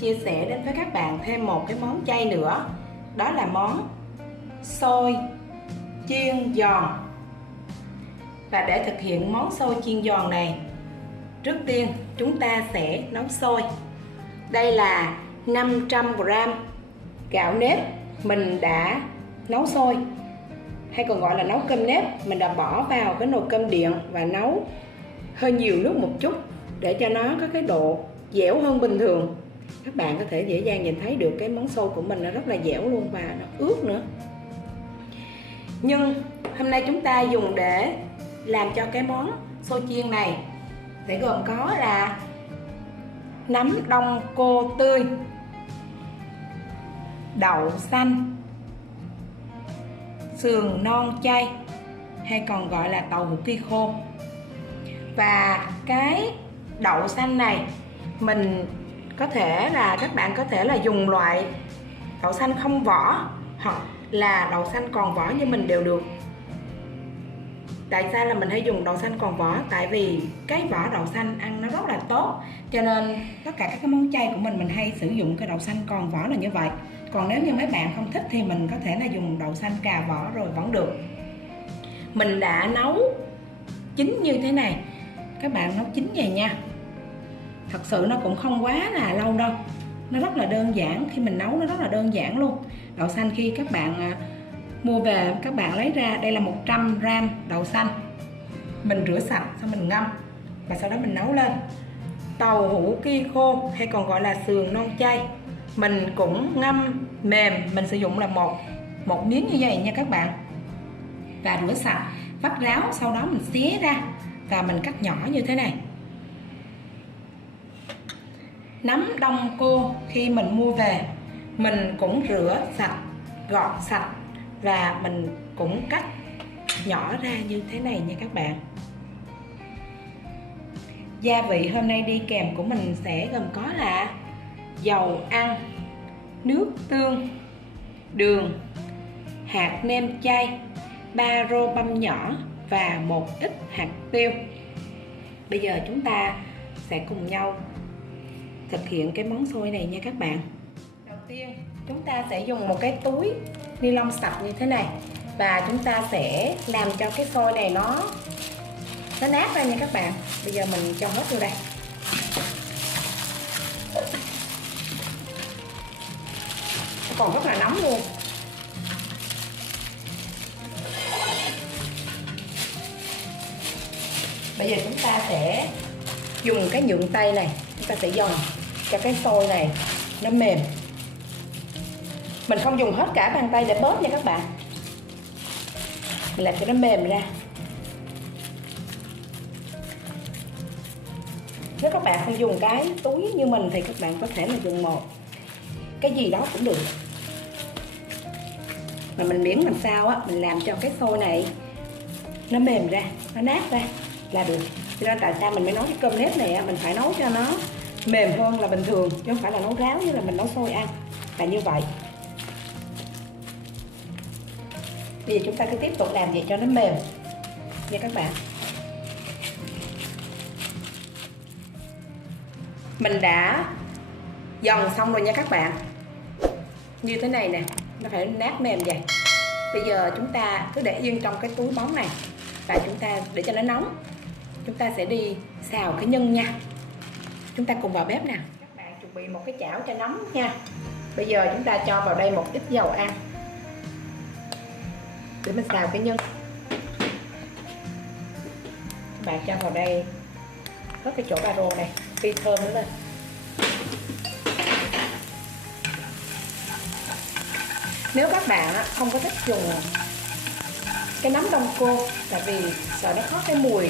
xin chia sẻ đến với các bạn thêm một cái món chay nữa. Đó là món xôi chiên giòn. Và để thực hiện món xôi chiên giòn này, trước tiên chúng ta sẽ nấu xôi. Đây là 500g gạo nếp mình đã nấu sôi, hay còn gọi là nấu cơm nếp. Mình đã bỏ vào cái nồi cơm điện và nấu hơi nhiều nước một chút để cho nó có cái độ dẻo hơn bình thường. Các bạn có thể dễ dàng nhìn thấy được cái món xôi của mình nó rất là dẻo luôn và nó ướt nữa. Nhưng hôm nay chúng ta dùng để làm cho cái món xôi chiên này sẽ gồm có là nấm đông cô tươi, đậu xanh, sườn non chay hay còn gọi là tàu hũ ki khô. Và cái đậu xanh này mình có thể là các bạn có thể là dùng loại đậu xanh không vỏ hoặc là đậu xanh còn vỏ như mình đều được. Tại sao là mình hay dùng đậu xanh còn vỏ? Tại vì cái vỏ đậu xanh ăn nó rất là tốt, cho nên tất cả các cái món chay của mình hay sử dụng cái đậu xanh còn vỏ là như vậy. Còn nếu như mấy bạn không thích thì mình có thể là dùng đậu xanh cà vỏ rồi vẫn được. Mình đã nấu chín như thế này, các bạn nấu chín vậy nha. Thật sự nó cũng không quá là lâu đâu, nó rất là đơn giản. Khi mình nấu nó rất là đơn giản luôn. Đậu xanh khi các bạn mua về, các bạn lấy ra, đây là 100g đậu xanh, mình rửa sạch xong mình ngâm và sau đó mình nấu lên. Tàu hũ ki khô hay còn gọi là sườn non chay mình cũng ngâm mềm, mình sử dụng là một miếng như vậy nha các bạn. Và rửa sạch, vắt ráo, sau đó mình xé ra và mình cắt nhỏ như thế này. Nấm đông cô khi mình mua về mình cũng rửa sạch, gọt sạch và mình cũng cắt nhỏ ra như thế này nha các bạn. Gia vị hôm nay đi kèm của mình sẽ gồm có là dầu ăn, nước tương, đường, hạt nêm chay, ba rô băm nhỏ và một ít hạt tiêu. Bây giờ chúng ta sẽ cùng nhau thực hiện cái món xôi này nha các bạn. Đầu tiên chúng ta sẽ dùng một cái túi ni lông sạch như thế này và chúng ta sẽ làm cho cái xôi này nó nát ra nha các bạn. Bây giờ mình cho hết vô đây. Nó còn rất là nóng luôn. Bây giờ chúng ta sẽ dùng cái nhượng tay này, chúng ta sẽ giòn cho cái xôi này nó mềm. Mình không dùng hết cả bàn tay để bóp nha các bạn, mình làm cho nó mềm ra. Nếu các bạn không dùng cái túi như mình thì các bạn có thể là dùng một cái gì đó cũng được. Mà mình miễn làm sao á, mình làm cho cái xôi này nó mềm ra, nó nát ra là được. Cho nên tại sao mình mới nấu cái cơm nếp này, mình phải nấu cho nó mềm hơn là bình thường, chứ không phải là nấu ráo như là mình nấu xôi ăn. Là như vậy. Bây giờ chúng ta cứ tiếp tục làm vậy cho nó mềm nha các bạn. Mình đã giòn xong rồi nha các bạn. Như thế này nè, nó phải nát mềm vậy. Bây giờ chúng ta cứ để yên trong cái túi bóng này và chúng ta để cho nó nóng. Chúng ta sẽ đi xào cái nhân nha. Chúng ta cùng vào bếp nào. Các bạn chuẩn bị một cái chảo cho nóng nha. Bây giờ chúng ta cho vào đây một ít dầu ăn để mình xào cái nhân. Các bạn cho vào đây hết cái chỗ ba rô này, phi thơm nó lên. Nếu các bạn không có thích dùng cái nấm đông cô, tại vì sợ nó có cái mùi,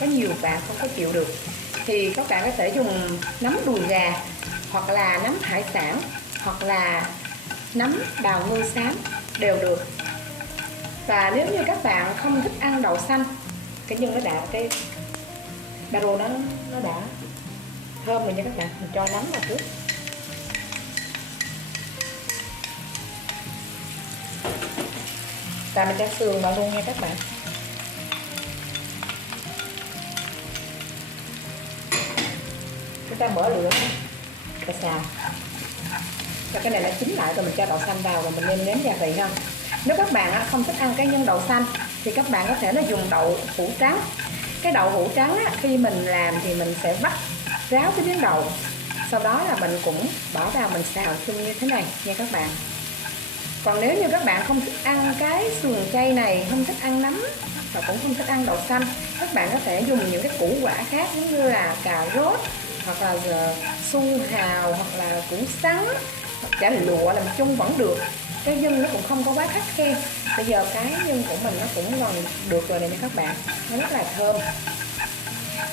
có nhiều bạn không có chịu được, thì các bạn có thể dùng nấm đùi gà hoặc là nấm hải sản hoặc là nấm bào ngư xám đều được. Và nếu như các bạn không thích ăn đậu xanh, cái nhân nó đã, cái ba rô nó đã thơm rồi nha các bạn, mình cho nấm vào trước. Và mình cho sườn vào luôn nha các bạn. Chúng ta mở lửa và xào. Và cái này nó chín lại rồi mình cho đậu xanh vào và mình nêm nếm gia vị ha. Nếu các bạn không thích ăn cái nhân đậu xanh thì các bạn có thể là dùng đậu hũ trắng. Cái đậu hũ trắng khi mình làm thì mình sẽ vắt ráo cái miếng đậu, sau đó là mình cũng bỏ vào mình xào chung như thế này nha các bạn. Còn nếu như các bạn không thích ăn cái sườn chay này, không thích ăn nấm và cũng không thích ăn đậu xanh, các bạn có thể dùng những cái củ quả khác giống như là cà rốt hoặc là su hào hoặc là củ sắn hoặc chả lụa làm chung vẫn được. Cái nhân nó cũng không có quá khắt khe. Bây giờ cái nhân của mình nó cũng gần được rồi này nha các bạn, nó rất là thơm.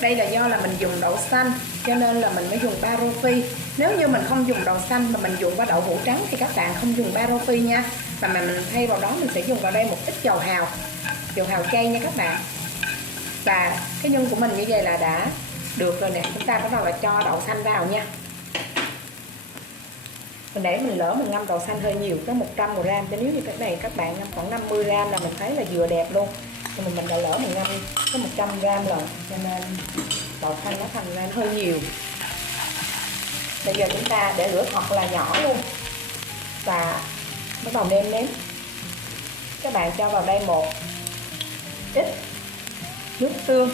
Đây là do là mình dùng đậu xanh cho nên là mình mới dùng ba rô phi. Nếu như mình không dùng đậu xanh mà mình dùng vào đậu hũ trắng thì các bạn không dùng ba rô phi nha. Và mình thay vào đó mình sẽ dùng vào đây một ít dầu hào chay nha các bạn. Và cái nhân của mình như vậy là đã được rồi nè. Chúng ta bắt đầu là cho đậu xanh vào nha. Mình để mình lỡ mình ngâm đậu xanh hơi nhiều tới 100g, cho nếu như cái này các bạn ngâm khoảng 50g là mình thấy là vừa đẹp luôn. Nhưng mà mình đã lỡ mình ngâm tới 100g rồi cho nên đậu xanh nó thành ra hơi nhiều. Bây giờ chúng ta để lửa thật là nhỏ luôn và bắt đầu nêm nếm. Các bạn cho vào đây một ít nước tương,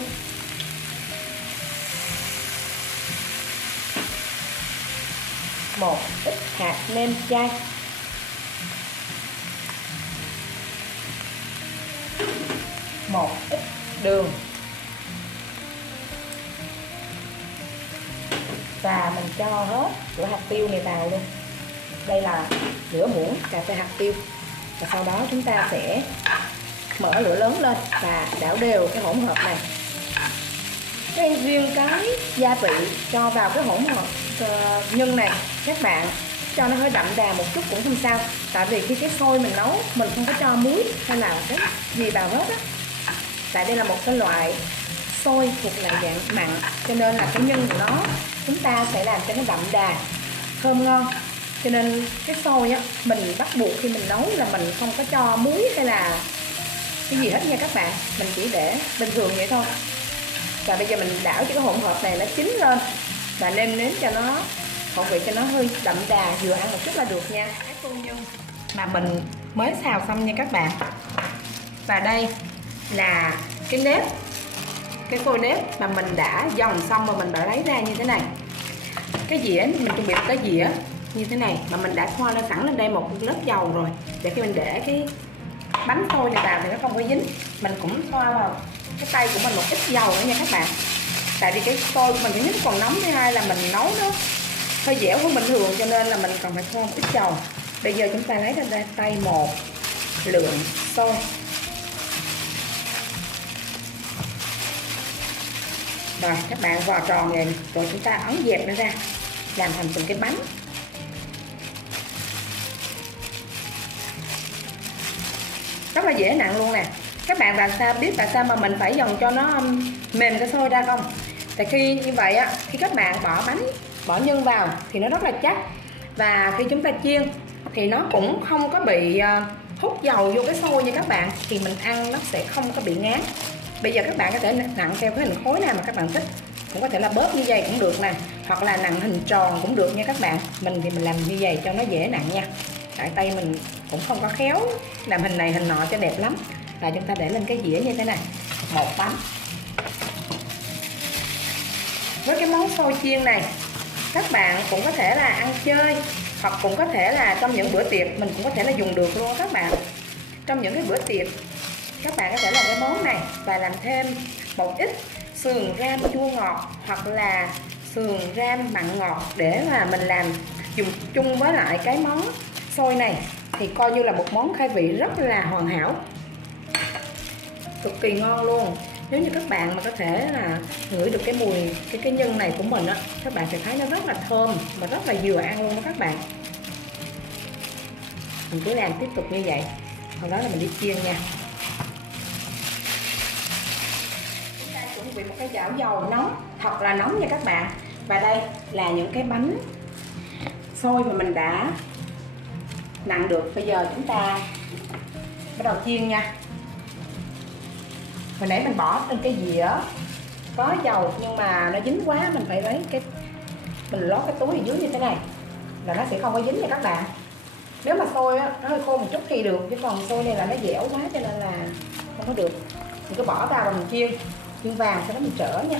một ít hạt nêm chay, một ít đường và mình cho hết của hạt tiêu này vào luôn. Đây là nửa muỗng cà phê hạt tiêu. Và sau đó chúng ta sẽ mở lửa lớn lên và đảo đều cái hỗn hợp này. Riêng cái gia vị cho vào cái hỗn hợp nhân này các bạn cho nó hơi đậm đà một chút cũng không sao, tại vì khi cái xôi mình nấu mình không có cho muối hay là cái gì vào hết á. Tại đây là một cái loại xôi thuộc là dạng mặn cho nên là cái nhân của nó chúng ta sẽ làm cho nó đậm đà thơm ngon. Cho nên cái xôi á mình bắt buộc khi mình nấu là mình không có cho muối hay là cái gì hết nha các bạn, mình chỉ để bình thường vậy thôi. Và bây giờ mình đảo cho cái hỗn hợp này nó chín lên và nêm nếm cho nó khẩu vị cho nó hơi đậm đà, vừa ăn một chút là được nha. Cái tô nhân mà mình mới xào xong nha các bạn. Và đây là cái nếp, cái phôi nếp mà mình đã dòng xong và mình đã lấy ra như thế này. Cái dĩa mình chuẩn bị một cái dĩa như thế này mà mình đã thoa lên sẵn lên đây một lớp dầu rồi, để khi mình để cái bánh xôi này vào thì nó không có dính. Mình cũng thoa vào cái tay của mình một ít dầu nữa nha các bạn. Tại vì cái xôi của mình thứ nhất còn nóng, thứ hai là mình nấu nó hơi dẻo hơn bình thường cho nên là mình còn phải thoa một ít dầu. Bây giờ chúng ta lấy ra tay một lượng xôi. Rồi các bạn vò tròn này rồi chúng ta ấn dẹp nó ra làm thành từng cái bánh. Rất là dễ nặn luôn nè. Các bạn làm sao biết tại sao mà mình phải dòng cho nó mềm cái xôi ra không? Tại khi như vậy á, khi các bạn bỏ nhân vào thì nó rất là chắc, và khi chúng ta chiên thì nó cũng không có bị hút dầu vô cái xôi nha các bạn, thì mình ăn nó sẽ không có bị ngán. Bây giờ các bạn có thể nặn theo cái hình khối nào mà các bạn thích, cũng có thể là bóp như vậy cũng được nè, hoặc là nặn hình tròn cũng được nha các bạn. Mình thì mình làm như vậy cho nó dễ nặn nha, tại tay mình cũng không có khéo làm hình này hình nọ cho đẹp lắm. Và chúng ta để lên cái dĩa như thế này, một bánh. Với cái món xôi chiên này các bạn cũng có thể là ăn chơi, hoặc cũng có thể là trong những bữa tiệc mình cũng có thể là dùng được luôn các bạn. Trong những cái bữa tiệc các bạn có thể làm cái món này và làm thêm một ít sườn ram chua ngọt hoặc là sườn ram mặn ngọt để mà mình làm dùng chung với lại cái món xôi này, thì coi như là một món khai vị rất là hoàn hảo, cực kỳ ngon luôn. Nếu như các bạn mà có thể là ngửi được cái mùi cái nhân này của mình á, các bạn sẽ thấy nó rất là thơm mà rất là vừa ăn luôn đó các bạn. Mình cứ làm tiếp tục như vậy, sau đó là mình đi chiên nha. Chúng ta chuẩn bị một cái chảo dầu nóng, thật là nóng nha các bạn. Và đây là những cái bánh xôi mà mình đã nặn được. Bây giờ chúng ta bắt đầu chiên nha. Hồi nãy mình bỏ trên cái dĩa có dầu nhưng mà nó dính quá, mình phải lấy cái mình lót cái túi ở dưới như thế này là nó sẽ không có dính nha các bạn. Nếu mà xôi á, nó hơi khô một chút thì được, chứ còn xôi này là nó dẻo quá cho nên là không có được. Mình cứ bỏ vào và mình chiên vàng cho nó mình trở nha.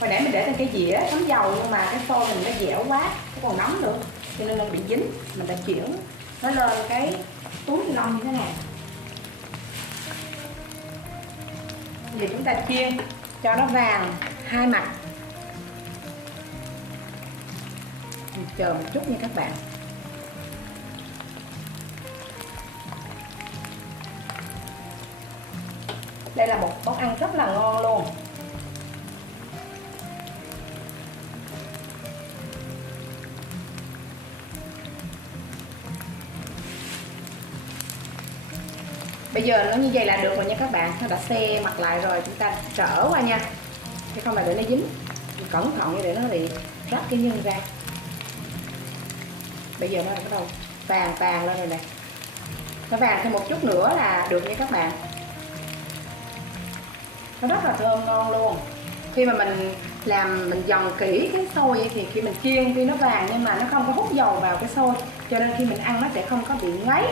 Và để mình để trên cái dĩa chấm dầu, nhưng mà cái xôi mình nó dẻo quá, nó còn nóng nữa cho nên nó bị dính. Mình đã chuyển nó lên cái túi ni lông như thế này. Bây giờ chúng ta chiên cho nó vàng hai mặt. Mình chờ một chút nha các bạn. Đây là một món ăn rất là ngon luôn. Bây giờ nó như vậy là được rồi nha các bạn. Nó đã xe mặt lại rồi, chúng ta trở qua nha, chứ không là để nó dính. Mình cẩn thận để nó bị rách cái nhân ra. Bây giờ nó bắt đầu vàng lên rồi nè. Nó vàng thêm một chút nữa là được nha các bạn. Nó rất là thơm ngon luôn. Khi mà mình làm, mình dần kỹ cái xôi thì khi mình chiên tuy nó vàng nhưng mà nó không có hút dầu vào cái xôi, cho nên khi mình ăn nó sẽ không có bị ngấy.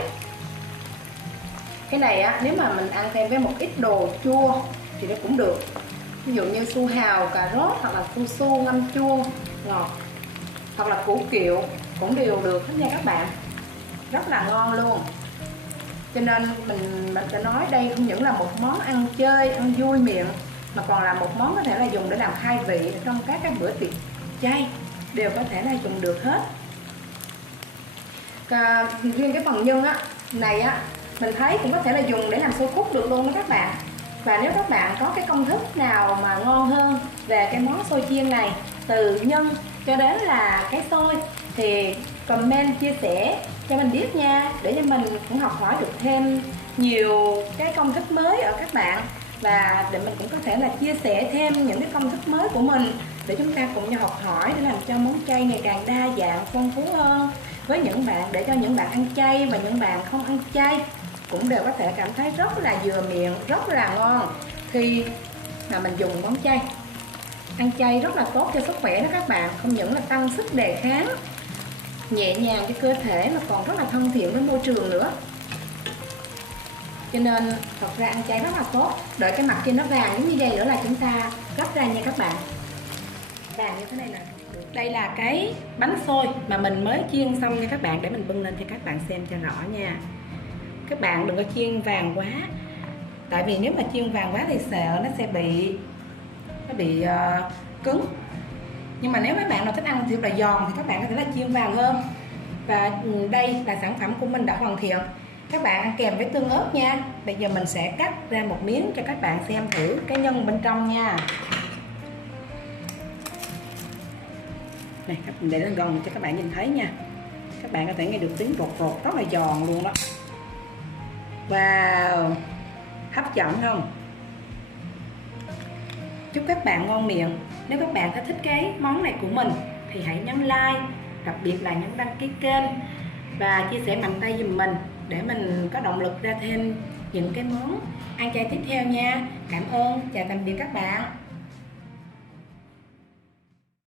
Cái này á, nếu mà mình ăn thêm với một ít đồ chua thì nó cũng được. Ví dụ như su hào, cà rốt hoặc là su su ngâm chua ngọt, hoặc là củ kiệu cũng đều được hết nha các bạn. Rất là ngon luôn. Cho nên mình đã nói đây không những là một món ăn chơi, ăn vui miệng, mà còn là một món có thể là dùng để làm khai vị trong các cái bữa tiệc chay, đều có thể là dùng được hết. Riêng cái phần nhân á này á, mình thấy cũng có thể là dùng để làm xôi khúc được luôn đó các bạn. Và nếu các bạn có cái công thức nào mà ngon hơn về cái món xôi chiên này, từ nhân cho đến là cái xôi, thì comment chia sẻ cho mình biết nha, để cho mình cũng học hỏi được thêm nhiều cái công thức mới ở các bạn, và để mình cũng có thể là chia sẻ thêm những cái công thức mới của mình, để chúng ta cùng nhau học hỏi để làm cho món chay ngày càng đa dạng phong phú hơn với những bạn, để cho những bạn ăn chay và những bạn không ăn chay cũng đều có thể cảm thấy rất là vừa miệng, rất là ngon khi mà mình dùng món chay. Ăn chay rất là tốt cho sức khỏe đó các bạn, không những là tăng sức đề kháng, nhẹ nhàng cho cơ thể, mà còn rất là thân thiện với môi trường nữa. Cho nên thật ra ăn chay rất là tốt. Đợi cái mặt trên nó vàng giống như vậy nữa là chúng ta gấp ra nha các bạn. Vàng như thế này nè. Đây là cái bánh xôi mà mình mới chiên xong nha các bạn, để mình bưng lên cho các bạn xem cho rõ nha. Các bạn đừng có chiên vàng quá, tại vì nếu mà chiên vàng quá thì sợ nó sẽ bị cứng. Nhưng mà nếu mấy bạn nào thích ăn thiệt là giòn thì các bạn có thể là chiên vàng hơn. Và đây là sản phẩm của mình đã hoàn thiện. Các bạn ăn kèm với tương ớt nha. Bây giờ mình sẽ cắt ra một miếng cho các bạn xem thử cái nhân bên trong nha. Này, mình để lên gần cho các bạn nhìn thấy nha. Các bạn có thể nghe được tiếng rột rột rất là giòn luôn đó. Wow, hấp dẫn không? Chúc các bạn ngon miệng. Nếu các bạn thích cái món này của mình thì hãy nhấn like, đặc biệt là nhấn đăng ký kênh và chia sẻ mạnh tay giùm mình, để mình có động lực ra thêm những cái món ăn chay tiếp theo nha. Cảm ơn, chào tạm biệt các bạn.